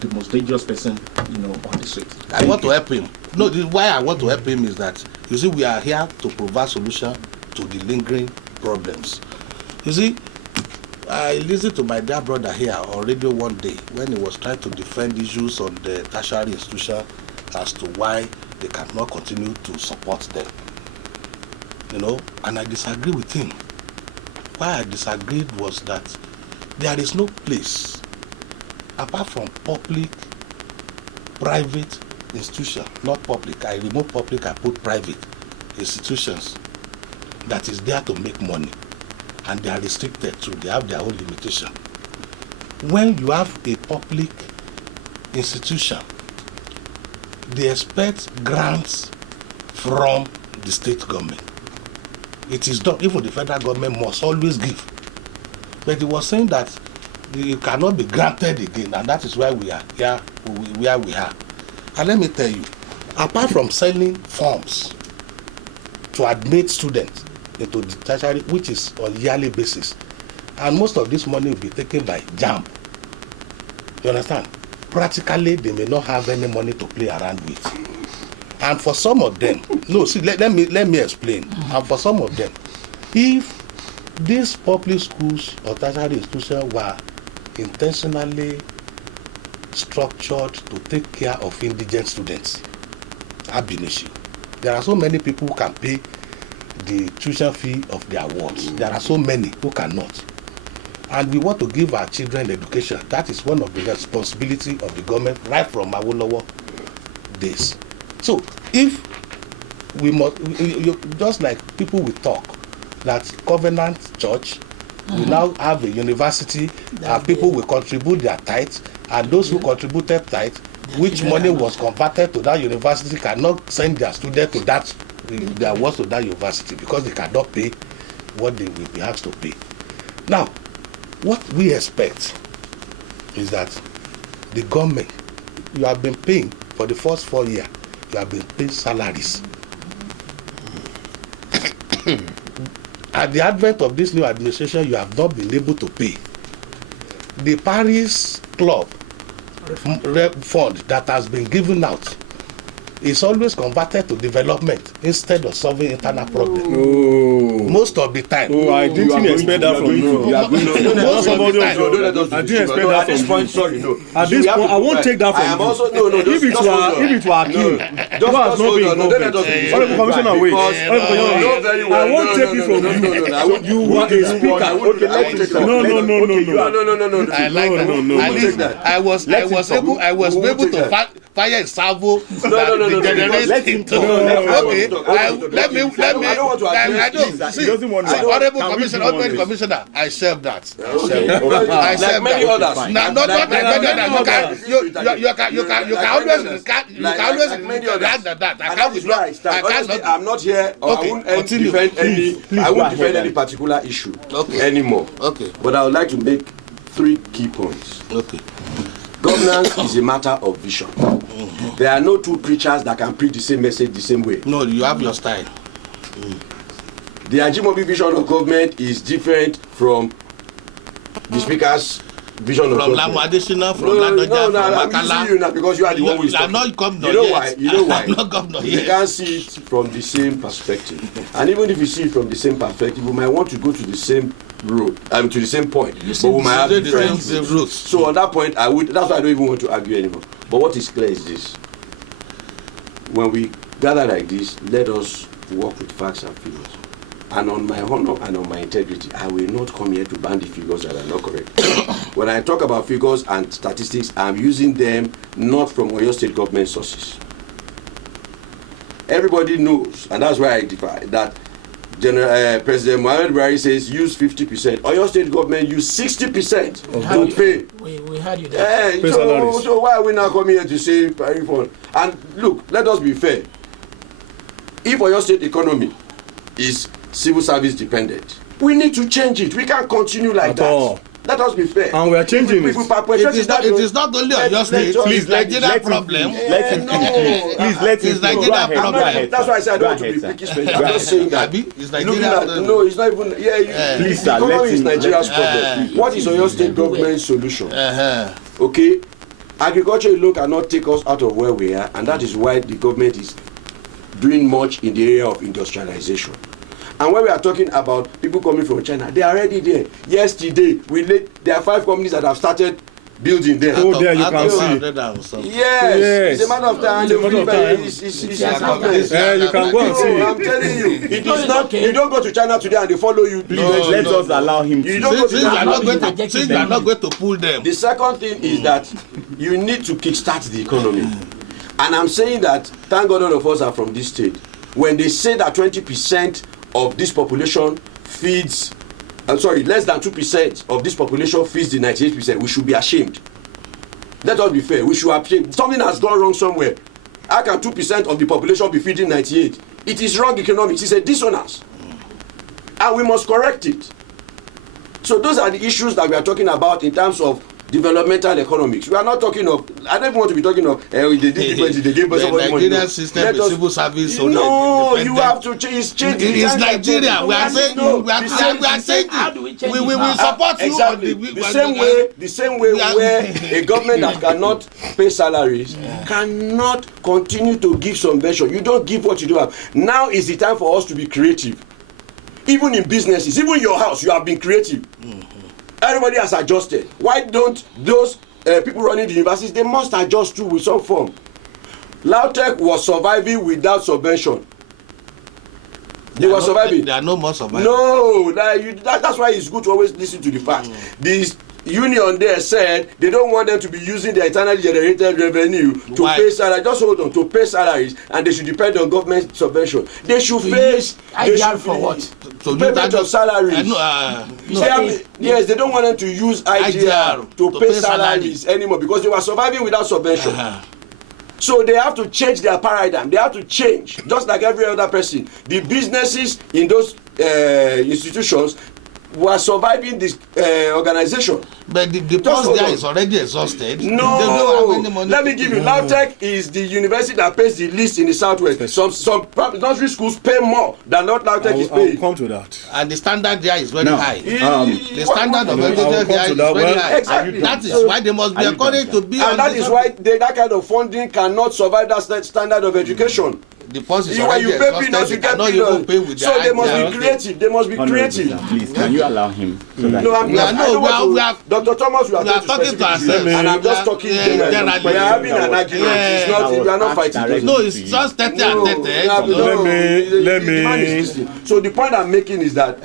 the most dangerous person, on the street. I want to help him. No, why I want to help him is that, you see, we are here to provide solution to the lingering problems. You see, I listened to my dear brother here on radio one day when he was trying to defend issues on the tertiary institution as to why they cannot continue to support them. And I disagree with him. Why I disagreed was that there is no place, apart from public, private institution, not public, I remove public, I put private institutions, that is there to make money. And they are restricted too, they have their own limitation. When you have a public institution, they expect grants from the state government. It is done, even the federal government must always give. But he was saying that it cannot be granted again, and that is why we are here where we are. And let me tell you, apart from selling forms to admit students into the tertiary, which is on yearly basis, and most of this money will be taken by JAMB. You understand? Practically, they may not have any money to play around with. And for some of them, let me explain. And for some of them, if these public schools or tertiary institutions were intentionally structured to take care of indigent students, Abinishi, there are so many people who can pay the tuition fee of their wards. There are so many who cannot. And we want to give our children education. That is one of the responsibility of the government right from Awolowo days. So if we must, just like people will talk, that Covenant Church will now have a university, and people will contribute their tithes, and those who contributed tithes, which money was converted to that university, cannot send their students to that, their words to that university, because they cannot pay what they will be asked to pay. Now, what we expect is that the government, you have been paying for the first 4 years, you have been paying salaries. At the advent of this new administration, you have not been able to pay. The Paris Club fund that has been given out is always converted to development instead of solving internal problems. Oh. Most of the time. Oh, I didn't expect that from you. Most of the time. I didn't expect that at this point, sorry, no. At this point, I won't take that from you. I am also, no, If it were Akin, who has not been involved, Honorable Commissioner, wait. I won't take it from you. You are a speaker. Okay, let it go. No. I like that. At least I was able to fire a salvo. No. Let him talk. Okay. Let me. I don't want to I don't. He doesn't want to. Honorable Commissioner, I accept that. I accept many that. others. Not many others. You can always that. I'm not here. I won't defend any. I won't defend any particular issue anymore. Okay. But I would like to make 3 key points. Okay. Governance is a matter of vision. There are no 2 preachers that can preach the same message the same way. No, you have your style. The Ajimobi vision of government is different from the speaker's vision of government. From Lamadesina, from Ladoja, from Makala. I'm using you now because you are the one who is talking. You know why? You know why? I'm not governor You yet. can't see it from the same perspective. And even if you see it from the same perspective, we might want to go to the same road, to the same point, but we might have different routes. So on that point, that's why I don't even want to argue anymore. But what is clear is this: when we gather like this, let us work with facts and figures. And on my honor and on my integrity, I will not come here to ban the figures that are not correct. When I talk about figures and statistics, I'm using them not from Oyo State government sources. Everybody knows, and that's why I defy that. President Mohamed Buhari says use 50%. Oyo State government use 60% to pay. We had you there. So why are we now coming here to say refund? And look, let us be fair. If Oyo State economy is civil service dependent, we need to change it. We can't continue like that. Let us be fair. And we are changing it. It is not only on your state. Please, Nigeria problem. Let him finish. Please let him It's Nigeria problem. That's why I said I don't want to be picky. I'm just saying that. It's Nigeria. No, it's not even. Please, the sir, economy let is him. Nigeria's problem. What is Oyo State government solution? Okay, Agriculture alone cannot take us out of where we are, and that is why the government is doing much in the area of industrialization. And when we are talking about people coming from China, they are already there. Yesterday, there are 5 companies that have started building there. Oh, there you can see. Yes, it's a matter of time. Yeah, you can go and see. I'm telling you, it is not. You don't go to China today and they follow you. Please let us allow him to. You don't go to China. Since you are not going to pull them. The second thing is that you need to kickstart the economy. And I'm saying that, thank God all of us are from this state. When they say that 20% of this population feeds, less than 2% of this population feeds the 98%, we should be ashamed. Let us be fair, we should be ashamed. Something has gone wrong somewhere. How can 2% of the population be feeding 98? It is wrong economics, it's a dissonance. And we must correct it. So those are the issues that we are talking about in terms of developmental economics. We are not talking of, I don't want to be talking of they did different, they gave us somebody money. The Nigerian system is civil service. No, you have to change. It's Nigeria. We are saying, we will support you. Exactly. The same way where a government that cannot pay salaries cannot continue to give subvention. You don't give what you don't have. Now is the time for us to be creative. Even in businesses, even in your house, you have been creative. Everybody has adjusted. Why don't those people running the universities, they must adjust too with some form. Lautech was surviving without subvention. They were surviving. They are no more surviving. No, that's why it's good to always listen to the facts. This union there said they don't want them to be using their internally generated revenue to pay salaries. Just hold on, to pay salaries, and they should depend on government subvention. They should face IGR for what? So payment of salaries. Yes, they don't want them to use IGR to pay salaries anymore because they were surviving without subvention. So they have to change their paradigm. They have to change, just like every other person. The businesses in those institutions were surviving this organization. But the person there is already exhausted. No, let me give you. Lautech is the university that pays the least in the southwest. Some nursery schools pay more than what Lautech is paying. I'll come to that. And the standard there is very high. The standard of education there is very high. Exactly. That is why they must be encouraged to be. And that is why that kind of funding cannot survive that standard of education. The person is When you pay peanuts, you get peanuts. So they must be creative. They must be creative. Please, can you allow him? So that Dr. Thomas, we are talking to ourselves, and I'm just talking generally. We are having an argument. It's not. We are not fighting. No, it's just 30 and 30. Let me. So the point I'm making is that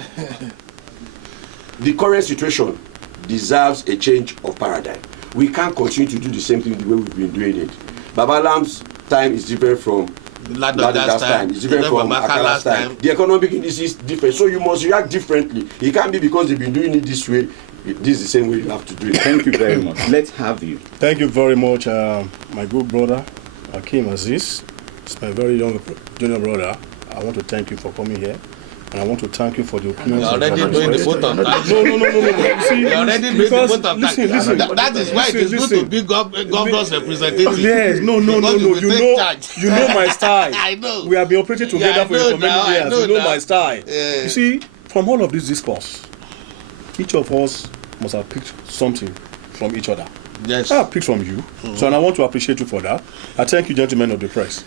the current situation deserves a change of paradigm. We can't continue to do the same thing the way we've been doing it. Baba Lam's time is different from Ladoja's time. It's different from Akala's time. The economic indices is different, so you must react differently. It can't be because they've been doing it this way. This is the same way you have to do it. Thank you very much. Let's have you. Thank you very much, my good brother, Akim Aziz. It's my very young junior brother. I want to thank you for coming here. And I want to thank you for the opinions. You're already doing the vote of thanks. No. You're already doing the vote of thanks. Listen. That is why it is good to be governor's representative. Yes, no. You know my style. I know. We have been operating together for many years. You know my style. Yeah. You see, from all of this discourse, each of us must have picked something from each other. Yes. I have picked from you, so and I want to appreciate you for that. I thank you, gentlemen of the press.